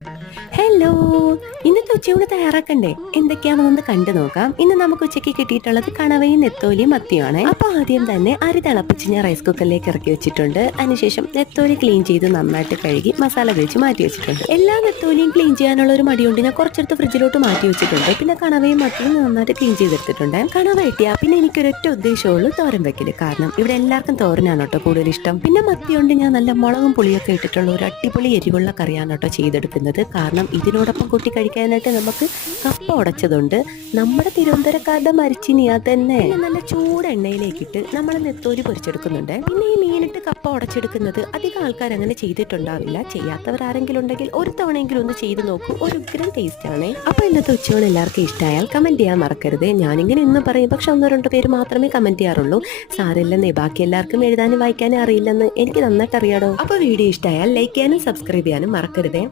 Hello ഇന്നത്തെ ഉച്ചയൂണ് തയ്യാറാക്കണ്ടേ? എന്തൊക്കെയാണെന്നൊന്ന് കണ്ടു നോക്കാം. ഇന്ന് നമുക്ക് ഉച്ചയ്ക്ക് കിട്ടിയിട്ടുള്ളത് കണവയും നെത്തോലിയും മത്തിയാണ് അപ്പൊ ആദ്യം തന്നെ അരി തിളപ്പിച്ച് ഞാൻ റൈസ് കുക്കറിലേക്ക് ഇറക്കി വെച്ചിട്ടുണ്ട്. അതിനുശേഷം നെത്തോലി ക്ലീൻ ചെയ്ത് നന്നായിട്ട് കഴുകി മസാല തേച്ച് മാറ്റി വെച്ചിട്ടുണ്ട്. എല്ലാ നെത്തോലിയും ക്ലീൻ ചെയ്യാനുള്ള ഒരു മടിയുണ്ട്. ഞാൻ കുറച്ചെടുത്ത് ഫ്രിഡ്ജിലോട്ട് മാറ്റി വെച്ചിട്ടുണ്ട്. പിന്നെ കണവയും മത്തിയും നന്നായിട്ട് ക്ലീൻ ചെയ്തെടുത്തിട്ടുണ്ട്. കണവ കിട്ടിയാ പിന്നെ എനിക്കൊരൊറ്റ ഉദ്ദേശമുള്ളൂ തോരൻ വെക്കൽ. കാരണം ഇവിടെ എല്ലാവർക്കും തോരനാണ് കേട്ടോ കൂടുതൽ ഇഷ്ടം. പിന്നെ മത്തി കൊണ്ട് ഞാൻ നല്ല മുളകും പുളിയൊക്കെ ഇട്ടിട്ടുള്ള ഒരു അടിപൊളി എരിവുള്ള കറിയാണ് കേട്ടോ ചെയ്തെടുക്കുന്നത്. കാരണം ഇതിനോടൊപ്പം കൂട്ടി കഴിക്കാനായിട്ട് നമുക്ക് കപ്പ ഉടച്ചതുണ്ട്. നമ്മുടെ തിരുവനന്തപുരക്കാരുടെ മരിച്ചിനിയാ തന്നെ. നല്ല ചൂട് എണ്ണയിലേക്കിട്ട് നമ്മൾ നെത്തോലി പൊരിച്ചെടുക്കുന്നുണ്ട്. പിന്നെ ഈ മീനിട്ട് കപ്പ ഉടച്ചെടുക്കുന്നത് അധികം ആൾക്കാർ അങ്ങനെ ചെയ്തിട്ടുണ്ടാവില്ല. ചെയ്യാത്തവർ ആരെങ്കിലും ഉണ്ടെങ്കിൽ ഒരു തവണയെങ്കിലും ഒന്ന് ചെയ്ത് നോക്കൂ. ഒരു ഉഗ്രം ടേസ്റ്റ് ആണ്. അപ്പൊ ഇന്നത്തെ ഉച്ചയോട് എല്ലാവർക്കും ഇഷ്ടമായാൽ കമന്റ് ചെയ്യാൻ മറക്കരുത്. ഞാനിങ്ങനെ ഇന്ന് പറയും. പക്ഷെ ഒന്നോ രണ്ടോ പേര് മാത്രമേ കമന്റ് ചെയ്യാറുള്ളൂ. സാരമില്ലെന്നേ. ബാക്കി എല്ലാവർക്കും എഴുതാനും വായിക്കാനും അറിയില്ലെന്ന് എനിക്ക് നന്നായിട്ട് അറിയാടോ. അപ്പൊ വീഡിയോ ഇഷ്ടമായാൽ ലൈക്ക് ചെയ്യാനും സബ്സ്ക്രൈബ് ചെയ്യാനും മറക്കരുതേ.